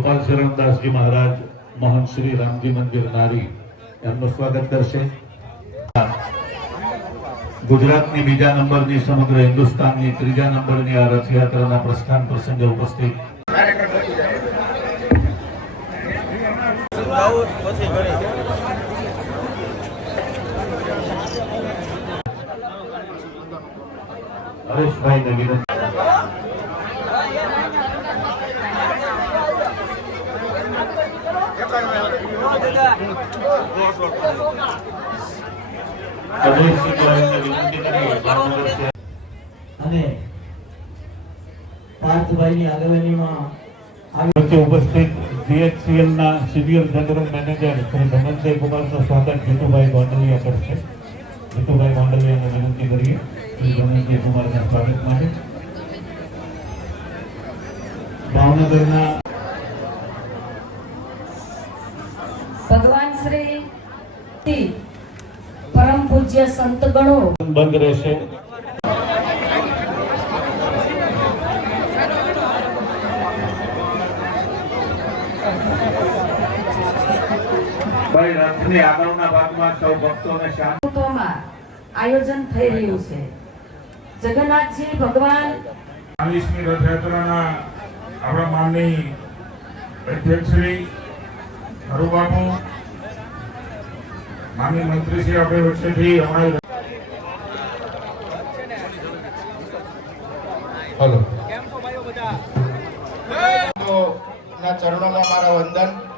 ગોપાલ શ્રીરામદાસજી મહારાજ, મહંત શ્રી રામજી મંદિર નારી, એમનું સ્વાગત કરશે. ગુજરાતની બીજા નંબરની સમગ્ર હિન્દુસ્તાનની ત્રીજા નંબરની આ રથયાત્રાના પ્રસ્થાન પ્રસંગે ઉપસ્થિત. હરેશભાઈને વિનંતી વિનંતી અને પાર્થભાઈની આગેવાનીમાં વચ્ચે ઉપસ્થિત જીએચસીએલ ના senior general manager Shri Dhananjay કુમારનું સ્વાગત જીતુભાઈ ગોંડલિયા કરશે. જીતુભાઈ ગોંડલિયાને વિનંતી કરીએ શ્રી ધનંજય કુમારના સ્વાગત માટે. ભાવનગરના ભગવાન શ્રી પરમ પૂજ્ય સંત ગણો. બંધ રહેશે. ભાઈ રથની આગળના ભાગમાં સૌ ભક્તોને આયોજન થઈ રહ્યું છે. જગન્નાથજી ભગવાન ચાલીસમી રથયાત્રાના આપણા માનની અધ્યક્ષ શ્રી હરુબાપુ માનની મંત્રી શ્રી આપણે વચ્ચેથી હમણાં હલો. ના ચરણોમાં મારા વંદન.